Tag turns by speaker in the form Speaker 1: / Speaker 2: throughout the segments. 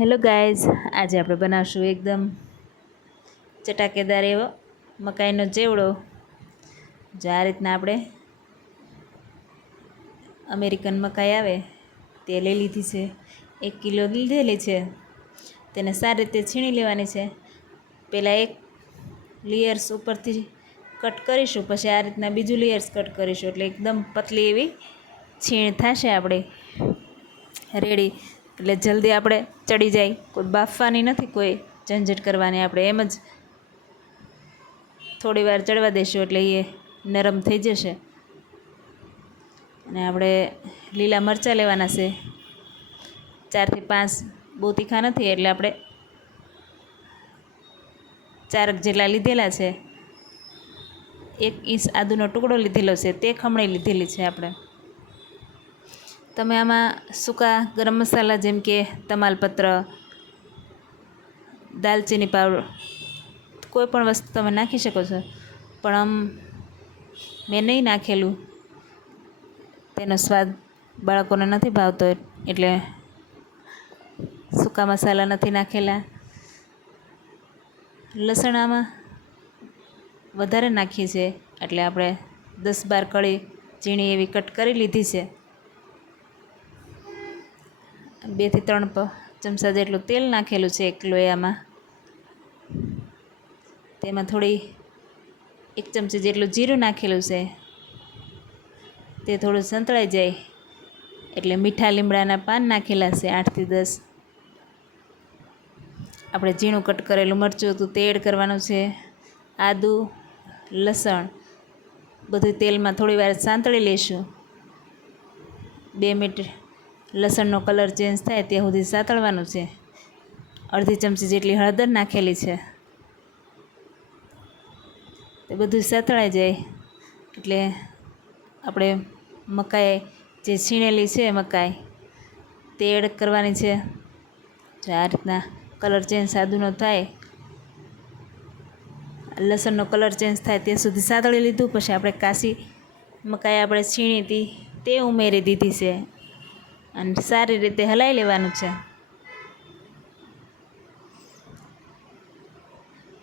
Speaker 1: Hello guys, આજે આપણે બનાવશું એકદમ ચટાકેદાર એવો મકાઈનો ચેવડો. જો આ રીતના આપણે અમેરિકન મકાઈ આવે, તે લઈ લીધી છે. એક કિલો લીધેલી છે. તેને સારી રીતે છીણી લેવાની છે. પહેલાં એક લેયર્સ ઉપરથી કટ કરીશું, પછી આ રીતના બીજું લેયર્સ કટ કરીશું. એટલે એકદમ પતલી એવી છીણ થશે આપણે. રેડી એટલે જલ્દી આપણે ચડી જાય. કોઈ બાફવાની નથી, કોઈ ઝંઝટ કરવાની. આપણે એમ જ થોડી વાર ચડવા દઈશું એટલે એ નરમ થઈ જશે. અને આપણે લીલા મરચાં લેવાના છે. ચારથી પાંચ બહુ તીખા નથી, એટલે આપણે ચારક જેટલા લીધેલા છે, એક ઇંચ આદુનો ટુકડો લીધેલો છે, તે ખમણી લીધેલી છે આપણે. તમે આમાં સૂકા ગરમ મસાલા જેમ કે તમાલપત્ર, દાલચીની પાવડર, કોઈ પણ વસ્તુ તમે નાખી શકો છો. પણ આમ મેં નહીં નાખેલું. તેનો સ્વાદ બાળકોને નથી ભાવતો એટલે સૂકા મસાલા નથી નાખેલા. લસણ આમાં વધારે નાખીએ છીએ. એટલે આપણે દસ બાર કળી ઝીણી એવી કટ કરી લીધી છે. બેથી ત્રણ ચમચા જેટલું તેલ નાખેલું છે એક લોયામાં. તેમાં થોડી એક ચમચી જેટલું જીરું નાખેલું છે. તે થોડું સંતળાઈ જાય એટલે મીઠા લીમડાના પાન નાખેલા છે આઠથી દસ. આપણે ઝીણું કટ કરેલું મરચું હતું તે એડ કરવાનું છે. આદુ, લસણ બધું તેલમાં થોડી વાર સાંતળી લઈશું બે મિનિટ લસણનો કલર ચેન્જ થાય ત્યાં સુધી સાતળવાનું છે. અડધી ચમચી જેટલી હળદર નાખેલી છે. તે બધું સાતળાઈ જાય. એટલે આપણે મકાઈ જે છીણેલી છે મકાઈ તે એડ કરવાની છે. આ રીતના કલર ચેન્જ સાદુનો થાય, લસણનો કલર ચેન્જ થાય ત્યાં સુધી સાતળી લીધું. પછી આપણે કાશી મકાઈ આપણે છીણી હતી તે ઉમેરી દીધી છે. અને સારી રીતે હલાવી લેવાનું છે.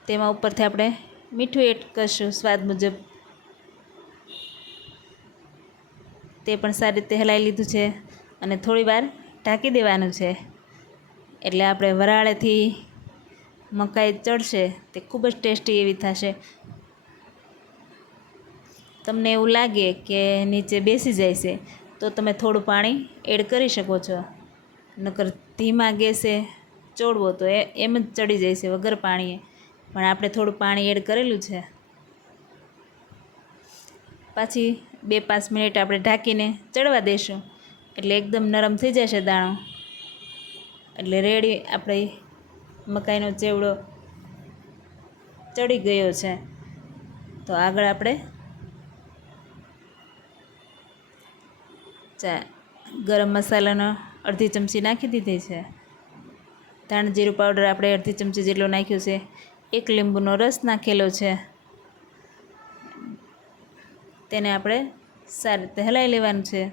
Speaker 1: તેમાં ઉપરથી આપણે મીઠું એડ કરશું સ્વાદ મુજબ. તે પણ સારી રીતે હલાવી લીધું છે અને થોડી વાર ઢાંકી દેવાનું છે. એટલે આપણે વરાળેથી મકાઈ ચડશે તે ખૂબ જ ટેસ્ટી એવી થશે. તમને એવું લાગે કે નીચે બેસી જાય છે તો તમે થોડું પાણી એડ કરી શકો છો. નકર ધીમા ગેસે ચોળવો તો એ, એમ જ ચડી જાય છે વગર પાણીએ. પણ આપણે થોડું પાણી એડ કરેલું છે. પાછી બે પાંચ મિનિટ આપણે ઢાંકીને ચડવા દઈશું એટલે એકદમ નરમ થઈ જશે દાણો. એટલે રેડી આપણે મકાઈનો ચેવડો ચડી ગયો છે. તો આગળ આપણે ચા, ગરમ મસાલાનો અડધી ચમચી નાખી દીધી છે. ધાણ જીરું પાવડર આપણે અડધી ચમચી જેટલો નાખ્યો છે. એક લીંબુનો રસ નાખેલો છે. તેને આપણે સારી રીતે હલાવી લેવાનું છે.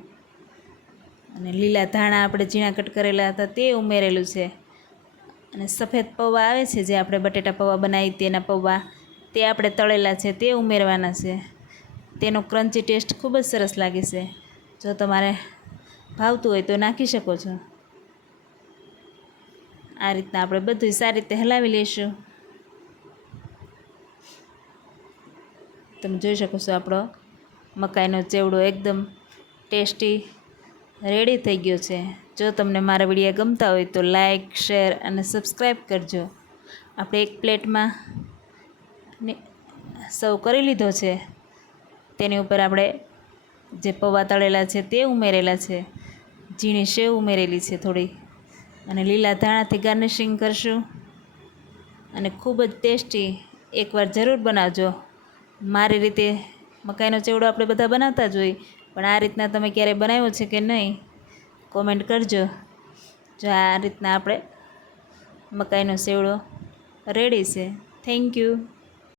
Speaker 1: અને લીલા ધાણા આપણે ઝીણા કટ કરેલા હતા તે ઉમેરેલું છે. અને સફેદ પૌવા આવે છે જે આપણે બટેટા પૌવા બનાવી તેના પૌવા, તે આપણે તળેલા છે તે ઉમેરવાના છે. તેનો ક્રન્ચી ટેસ્ટ ખૂબ જ સરસ લાગે છે. જો તમારે ભાવતું હોય તો નાખી શકો છો. આ રીતના આપણે બધું સારી રીતે હલાવી લઈશું. તમે જોઈ શકો છો આપણો મકાઈનો ચેવડો એકદમ ટેસ્ટી રેડી થઈ ગયો છે. જો તમને મારા વીડિયો ગમતા હોય તો લાઇક શેર અને સબસ્ક્રાઈબ કરજો. આપણે એક પ્લેટમાં સર્વ કરી લીધો છે. તેની ઉપર આપણે જે પૌવા તળેલા છે તે ઉમેરેલા છે. ઝીણી સેવ ઉમેરેલી છે થોડી. અને લીલા ધાણાથી ગાર્નિશિંગ કરશું. અને ખૂબ જ ટેસ્ટી એકવાર જરૂર બનાવજો. મારી રીતે મકાઈનો ચેવડો આપણે બધા બનાવતા જ હોય, પણ આ રીતના તમે ક્યારેય બનાવ્યો છે કે નહીં, કોમેન્ટ કરજો. જો આ રીતના આપણે મકાઈનો સેવડો રેડી છે. Thank you.